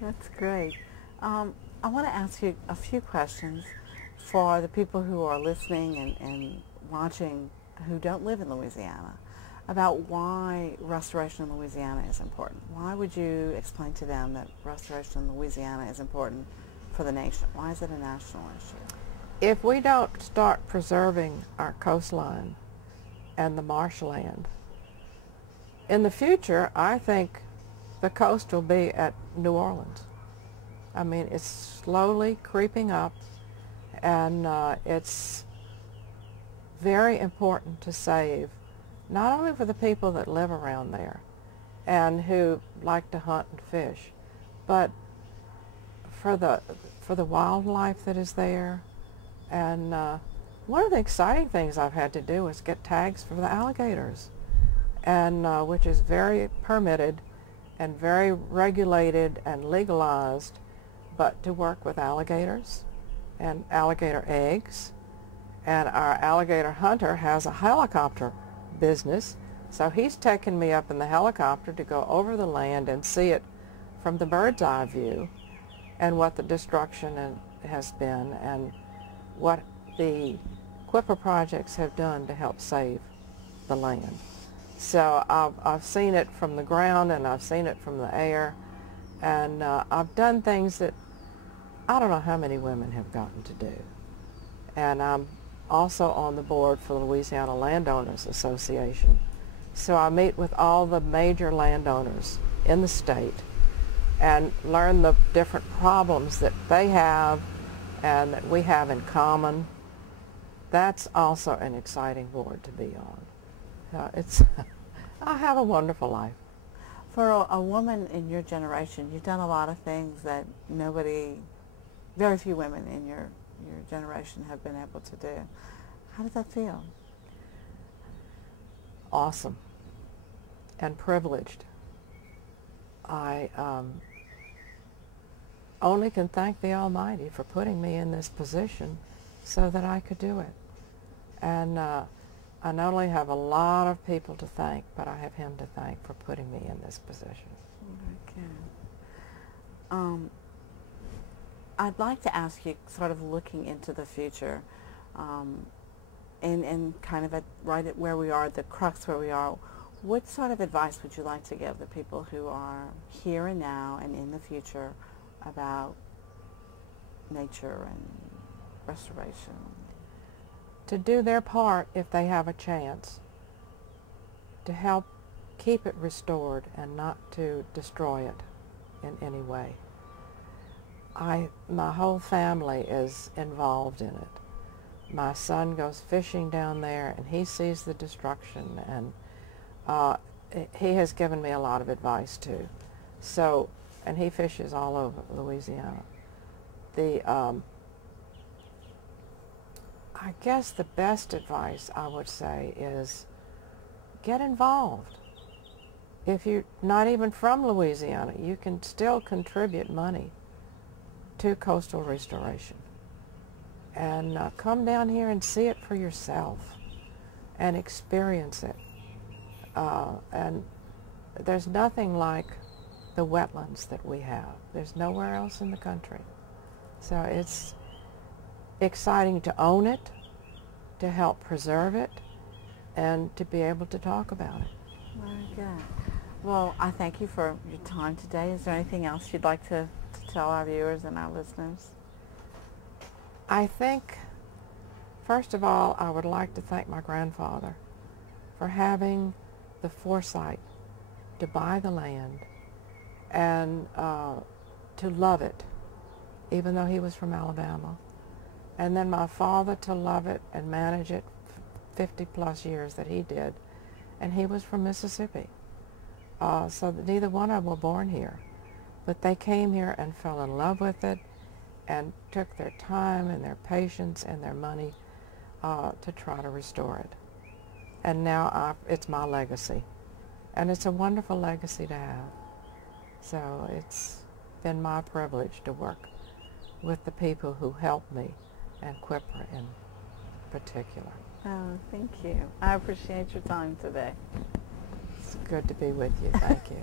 That's great. I want to ask you a few questions for the people who are listening and watching who don't live in Louisiana about why restoration in Louisiana is important. Why would you explain to them that restoration in Louisiana is important for the nation? Why is it a national issue? If we don't start preserving our coastline and the marshland, in the future, I think the coast will be at New Orleans. I mean, it's slowly creeping up, and it's very important to save, not only for the people that live around there and who like to hunt and fish, but for the wildlife that is there. And one of the exciting things I've had to do is get tags for the alligators, and which is very permitted and very regulated and legalized, but to work with alligators and alligator eggs. And our alligator hunter has a helicopter business, so he's taken me up in the helicopter to go over the land and see it from the bird's eye view, and what the destruction has been, and what the Quipper projects have done to help save the land. So I've seen it from the ground, and I've seen it from the air, and I've done things that I don't know how many women have gotten to do. And I'm also on the board for the Louisiana Landowners Association. So I meet with all the major landowners in the state and learn the different problems that they have and that we have in common. That's also an exciting board to be on. I have a wonderful life. For a woman in your generation, you've done a lot of things that very few women in your generation have been able to do. How does that feel? Awesome and privileged. I only can thank the Almighty for putting me in this position so that I could do it. And I not only have a lot of people to thank, but I have Him to thank for putting me in this position. Okay. I'd like to ask you, sort of looking into the future, and kind of right at where we are, the crux where we are, what sort of advice would you like to give the people who are here and now and in the future about nature and restoration? To do their part if they have a chance, to help keep it restored and not to destroy it in any way. My whole family is involved in it. My son goes fishing down there, and he sees the destruction, and he has given me a lot of advice too. So, and he fishes all over Louisiana. I guess the best advice I would say is get involved. If you're not even from Louisiana, you can still contribute money to coastal restoration. And come down here and see it for yourself and experience it. And there's nothing like the wetlands that we have. There's nowhere else in the country. So it's exciting to own it, to help preserve it, and to be able to talk about it. Very good. Well, I thank you for your time today. Is there anything else you'd like to tell our viewers and our listeners? I think, first of all, I would like to thank my grandfather for having the foresight to buy the land and to love it, even though he was from Alabama. And then my father to love it and manage it 50 plus years that he did. And he was from Mississippi. So that neither one of them were born here. But they came here and fell in love with it and took their time and their patience and their money to try to restore it. And now it's my legacy. And it's a wonderful legacy to have. So it's been my privilege to work with the people who helped me, and Quipper in particular. Oh, thank you. I appreciate your time today. It's good to be with you. Thank you.